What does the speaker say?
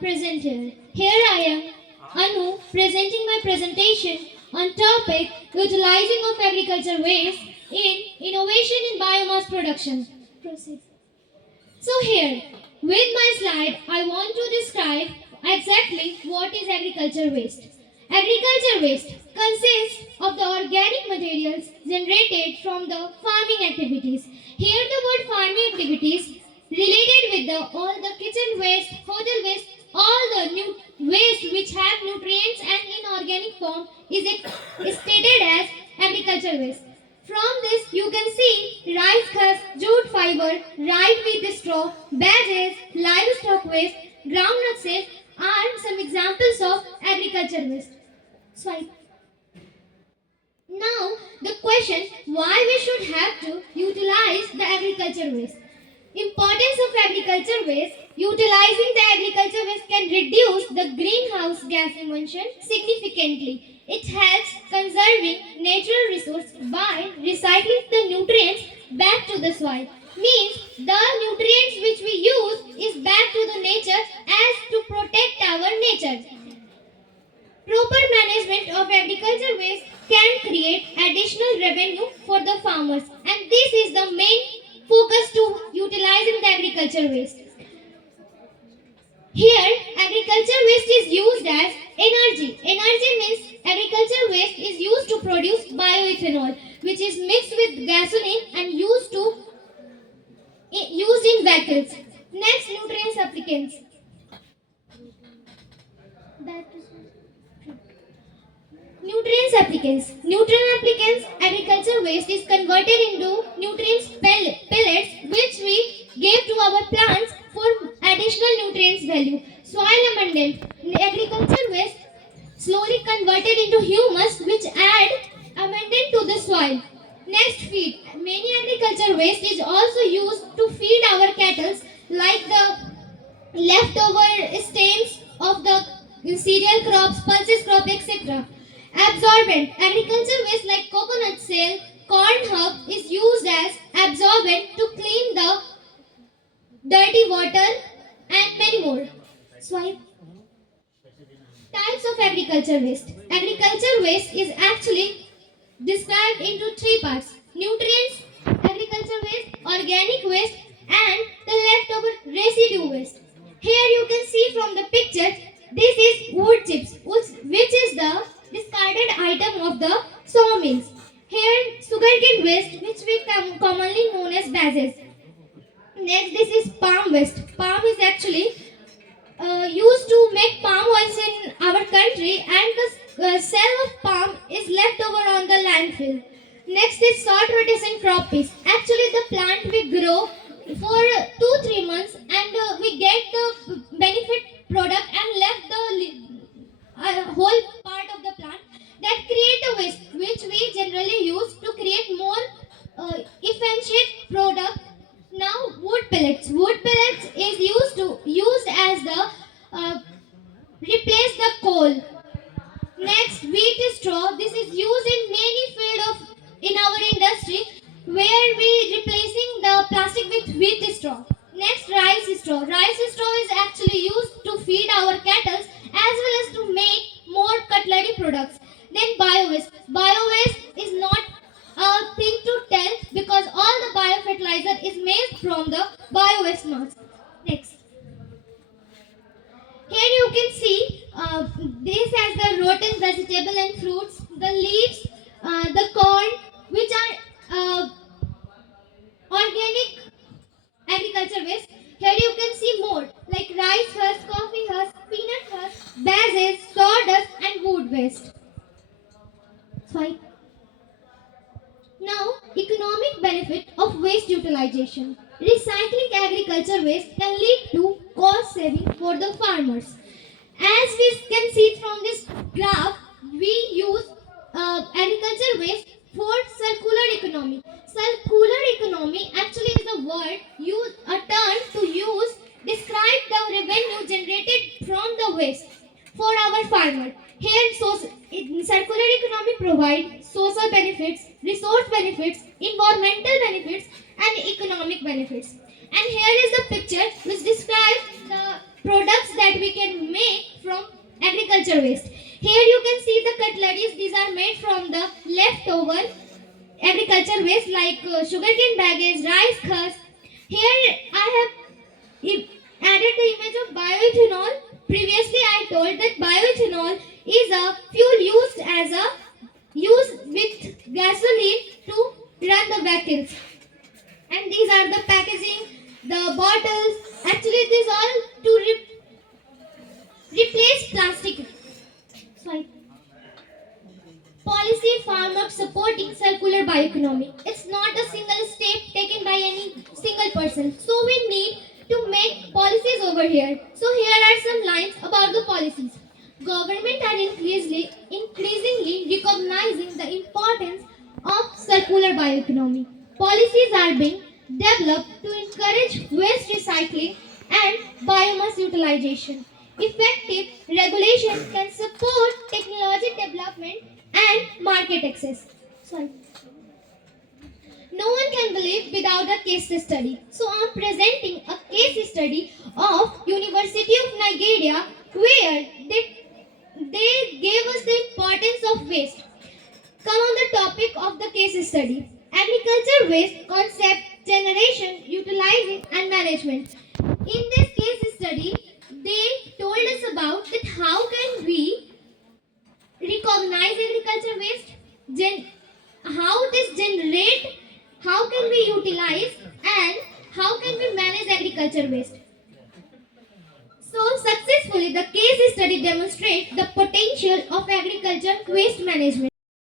present here. Here I am, Anu, presenting my presentation on topic utilizing of agriculture waste in innovation in biomass production. Proceed. So here, with my slide, I want to describe exactly what is agriculture waste. Agriculture waste consists of the organic materials generated from the farming activities. Here the word farming activities related with all the kitchen waste, hotel waste, all the new waste which have nutrients and in organic form is stated as agriculture waste. From this, you can see rice husk, jute fiber, rye wheat straw, badges, livestock waste, groundnut seeds are some examples of agriculture waste. Swipe. Now, the question why we should have to utilize the agriculture waste. Importance of agriculture waste. Utilizing the agriculture waste can reduce the greenhouse gas emission significantly. It helps conserving natural resource by recycling the nutrients back to the soil. Means the nutrients which we use is back to the nature as to protect our nature. Proper management of agriculture waste can create additional revenue for the farmers, and this is the main focus to utilizing the agriculture waste. Here, agriculture waste is used as energy. Energy means agriculture waste is used to produce bioethanol, which is mixed with gasoline and used in vehicles. Next, nutrients applicants. Nutrients applicants. Nutrient applicants, agriculture waste is converted into nutrients pellets which we give to our plants for additional nutrients value. Soil amendment. Agriculture waste slowly converted into humus which add amendment to the soil. Next, feed. Many agriculture waste is also used to feed our cattle like the leftover stems of the cereal crops, pulses crop, etc. Absorbent. Agriculture waste like coconut shell, corn husk is used as absorbent to clean the dirty water and many more. Swipe. Types of agriculture waste. Agriculture waste is actually described into three parts: nutrients, agriculture waste, organic waste, and the leftover residue waste. Here you can see from the picture, this is wood chips, which is the discarded item of the sawmills. Here, sugarcane waste, which we commonly known as bazes. Next, this is palm waste. Palm is actually used to make palm oils in our country, and the cell of palm is left over on the landfill. Next is short rotation crop piece. Actually, the plant we grow for 2-3 months, and we get the benefit product and left the whole part of the plant that create a waste which we generally use to create more efficient product. Now, wood pellets. Wood pellets is used as the replace the coal. Next, wheat straw. This is used in many field of in our industry where we replacing the plastic with wheat straw. Next, rice straw. Rice straw is actually used to feed our cattle as well as to make more cutlery products. Then bio-waste. Bio-waste is not a thing to tell because all the biofertilizer is made from the bio-waste mass. Next. Here you can see this has the rotten vegetable and fruits, the leaves, the corn, which are organic agriculture waste. Here you can see more like rice husk, coffee husk, peanut husk, bazes, sawdust, and wood waste. Sorry. Now, economic benefit of waste utilization. Recycling agriculture waste can lead to cost saving for the farmers. As we can see from this graph, we use agriculture waste for circular economy. Circular economy actually is a word used, a term to use describe the revenue generated from the waste for our farmer. Here, circular economy provides social benefits, resource benefits, environmental benefits, and economic benefits. And here is the picture which describes the products that we can make from agriculture waste. Here you can see the cutleries. These are made from the leftover agriculture waste like sugarcane baggage, rice husk. Here I have added the image of bioethanol. Previously I told that bioethanol is a fuel used with gasoline to run the vehicles. And these are the packaging, the bottles. Actually, these all to replace plastic. Sorry. Policy framework supporting circular bioeconomy. It's not a single step taken by any single person. So we need to make policies over here. So here are some lines about the policies. Government are increasingly recognizing the importance of circular bioeconomy. Policies are being developed to encourage waste recycling and biomass utilization. Effective regulation can support technology development and market access. Sorry. No one can believe without a case study. So I am presenting a case study of University of Nigeria where they gave us the importance of waste. Come on the topic of the case study. Agriculture waste concept, generation, utilizing and management. In this case study, they told us about that how can we recognize agriculture waste, how it is generate, how can we utilize, and how can we manage agriculture waste. So successfully, the case study demonstrates the potential of agriculture waste management.